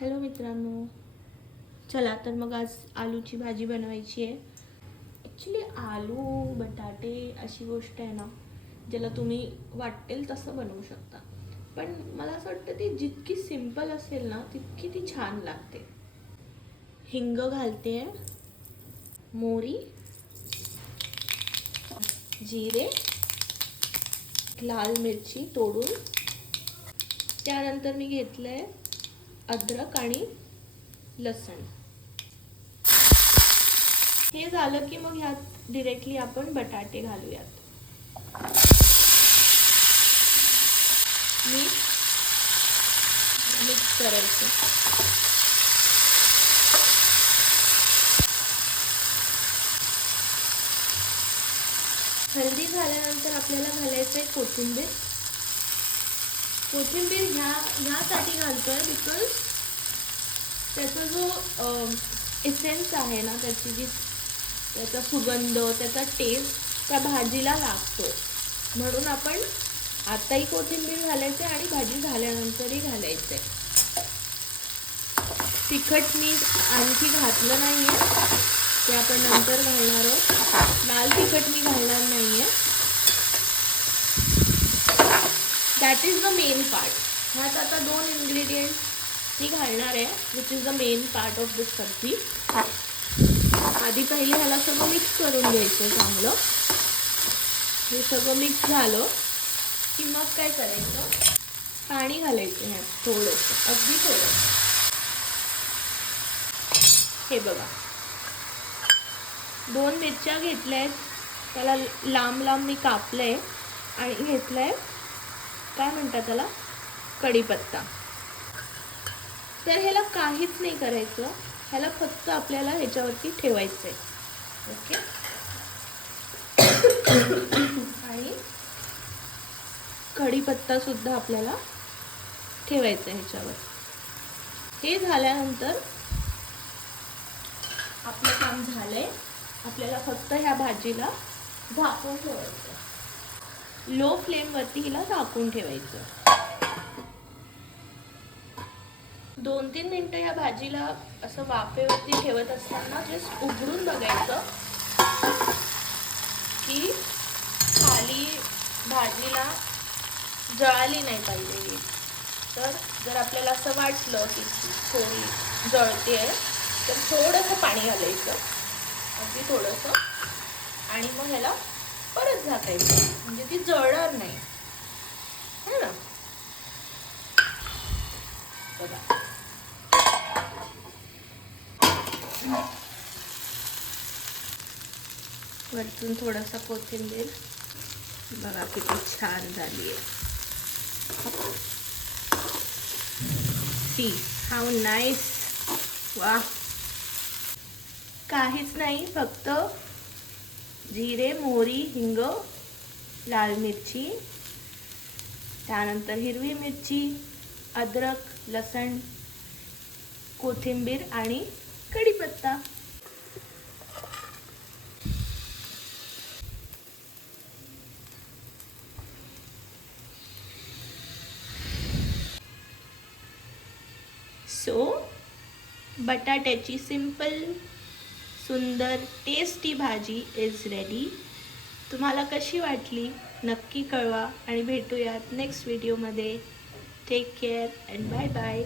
Hello मित्रांनो, चला तर मग आज आलूची भाजी बनवायची आहे. ॲक्च्युली आलू बटाटे अशी गोष्ट आहे ना, ज्याला तुम्ही वाटेल तसं बनवू शकता. पण मला असं वाटतं ती जितकी सिंपल असेल ना तितकी ती छान लागते. हिंग घालते, मोहरी, जिरे, लाल मिरची तोडून, त्यानंतर मी घेतलंय अद्रक आणि लसण. हे झालं की मग ह्यात डिरेक्टली आपण बटाटे घालूयात. मीठ मिक्स करायचं. हळदी झाल्यानंतर आपल्याला घालायचं आहे कोथिंबीर. कोथिंबीर ह्यासाठी घालतोय बिकॉज त्याचा जो एसेन्स आहे ना, त्याचा सुगंध, त्याचा टेस्ट त्या भाजीला लागतो. म्हणून आपण आताही कोथिंबीर घालायचे आणि भाजी झाल्यानंतरही घालायचे. तिखट मी आणखी घातलं नाही आहे, ते आपण नंतर घालणार आहोत. लाल तिखट मी घालणार नाही आहे. That is the main part. ह्यात आता 2 इन्ग्रेडियंट मी घालणार आहे, which is the main part of this sabzi. आधी पहिले ह्याला सगळं मिक्स करून घ्यायचं चांगलं. हे सगळं मिक्स झालं की मग काय करायचं, पाणी घालायचं ह्यात थोडंसं, अगदी थोडं. हे बघा, 2 मिरच्या घेतल्या आहेत, त्याला लांब लांब मी कापलंय आणि घेतलंय, काय म्हणतात त्याला, कढीपत्ता. तर ह्याला काहीच नाही करायचं, ह्याला फक्त आपल्याला ह्याच्यावरती ठेवायचं आहे. ओके. आणि कढीपत्ता सुद्धा आपल्याला ठेवायचा आहे ह्याच्यावर. हे झाल्यानंतर आपलं काम झालंय. आपल्याला फक्त ह्या भाजीला झाकून ठेवायचं. लो फ्लेमवरती हिला झाकून ठेवायचं. 2-3 मिनिटं या भाजीला असं वाफेवरती ठेवत असताना जस्ट उघडून बघायचं की खाली भाजीला जळाली नाही पाहिजे. तर जर आपल्याला असं वाटलं की थोडी जळते आहे तर थोडंसं पाणी घालायचं, अगदी थोडंसं, आणि मग ह्याला परत झाकायचं, म्हणजे ती जळणार नाही, है ना. बघा, वरतून थोडासा कोथिंबीर. बघा किती छान झाली आहे. See how nice. वा. काहीच नाही, फक्त जिरे, मोहरी, हिंग, लाल मिरची, त्यानंतर हिरवी मिरची, अद्रक, लसण, कोथिंबीर आणि कढीपत्ता. सो बटाट्याची सिंपल, सुंदर, टेस्टी भाजी इज रेडी. तुम्हाला कशी वाटली नक्की कळवा आणि भेटूयात नेक्स्ट व्हिडिओमध्ये. Take care and bye bye.